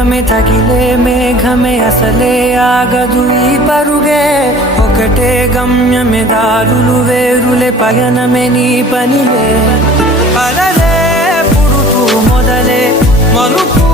మేఘమే తగిలే మేఘమే అసలే ఆగదు ఈ పరుగే ఒకటే గమ్యమే దారులు వేరులే పయనమే నీ పనిలే అలలే పుడుతూ మొదలే మలుపు